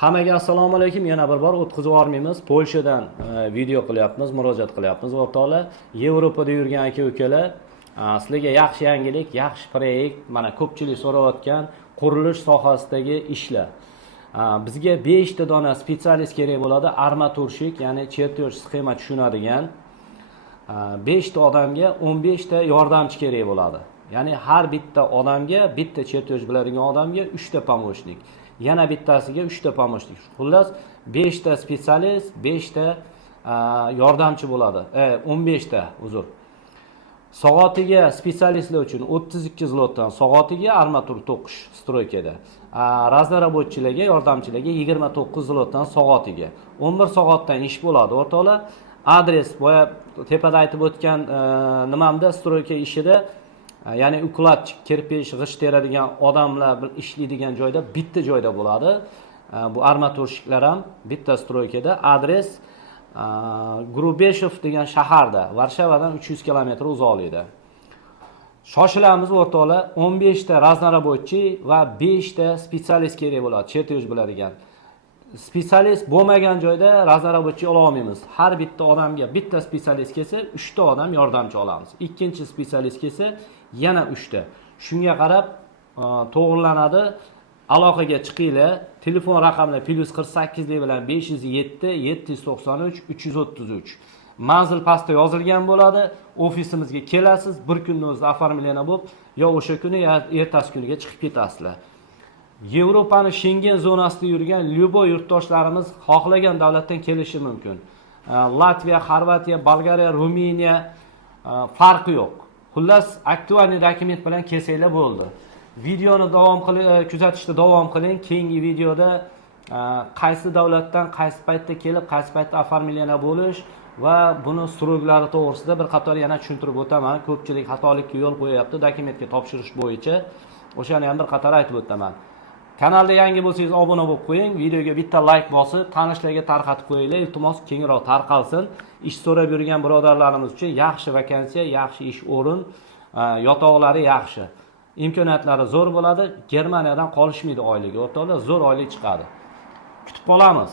Hammaga assalomu alaykum. Yana bir bor o'tkazib yormaymiz. Polshadan video qilyapmiz, murojaat qilyapmiz. O'rtoqlar, Yevropada yurgan aka-ukalar, sizlarga yaxshi yangilik, yaxshi proyekt, mana ko'pchilik so'rayotgan qurilish sohasidagi ishlar. Bizga 5 ta dona spetsialist kerak bo'ladi, armaturshik, ya'ni chertyoj sxema tushunadigan. 5 ta odamga 15 ta yordamchi kerak bo'ladi. Ya'ni har bitta odamga, bitta chertyoj biladigan odamga 3 ta pomochnik. Yana bittasiga 3 ta pomochnik. Xullas 5 ta spetsialist, 5 ta yordamchi bo'ladi. 15 ta, uzr. Soatiga spetsialistlar uchun 32 zlotdan soatiga armatur to'qish stroykada. Raznarabotchilarga, yordamchilarga 29 zlotdan soatiga. 11 soatdan ish bo'ladi, o'rtoqlar. Adres boya tepada aytib o'tgan nimamda stroyka ishida, ya'ni ukladchik, kirpish, g'isht teradigan odamlar ishlaydigan joyda bitta joyda bo'ladi. Bu armaturshiklar ham bitta stroykada. Adres Grubeshov degan shaharda, Varshavadan 300 km uzoqlikda. Shoshilamiz o'rtoqlar, 15 ta raznarabotchi va 5 ta spetsialist kerak bo'ladi, chertyoj biladigan. Spetsialist bo'lmagan joyda raznarabotchi ola olmaymiz. Har bitta odamga bitta spetsialist kelsa, 3 ta odam yordamchi olamiz. Ikkinchi spetsialist kelsa, yana 3 ta. Shunga qarab to'g'rilanadi. Aloqaga chiqinglar. Telefon raqamlar +48 bilan 507 793 333. Manzil pastda yozilgan bo'ladi. Ofisimizga kelasiz, bir kunning o'zida oformleniya bo'lib, yo o'sha kuni yo ertasi kuniga chiqib ketasizlar. Yevropani Schengen zonasida yurgan lyuboy yurtdoshlarimiz xohlagan davlatdan kelishi mumkin. Latviya, Xorvatiya, Bolgariya, Ruminiya farqi yo'q. Xullas, aktual dokument bilan kelsanglar bo'ldi. Videoni kuzatishda davom qiling. Keyingi videoda qaysi davlatdan qaysi paytda kelib, qaysi paytda oformleniya bo'lish va buni sroglari to'g'risida bir qator yana tushuntirib o'taman. Ko'pchilik xatolikka yo'l qo'yapti dokumentga topshirish bo'yicha. O'shani ham bir qator aytib o'taman. Kanalda yangi bo'lsangiz obuna bo'lib qo'ying, videoga bitta like bosib, tanishlarga tarqatib qo'yinglar. Iltimos kengroq tarqalsin. Ish so'rab yurgan birodarlarimiz uchun yaxshi vakansiya, yaxshi ish o'rin, yotoqlari yaxshi. Imkoniyatlari zo'r bo'ladi. Germaniyadan qolishmaydi oyligi, o'rtoqlar, zo'r oylik chiqadi. Kutib qolamiz.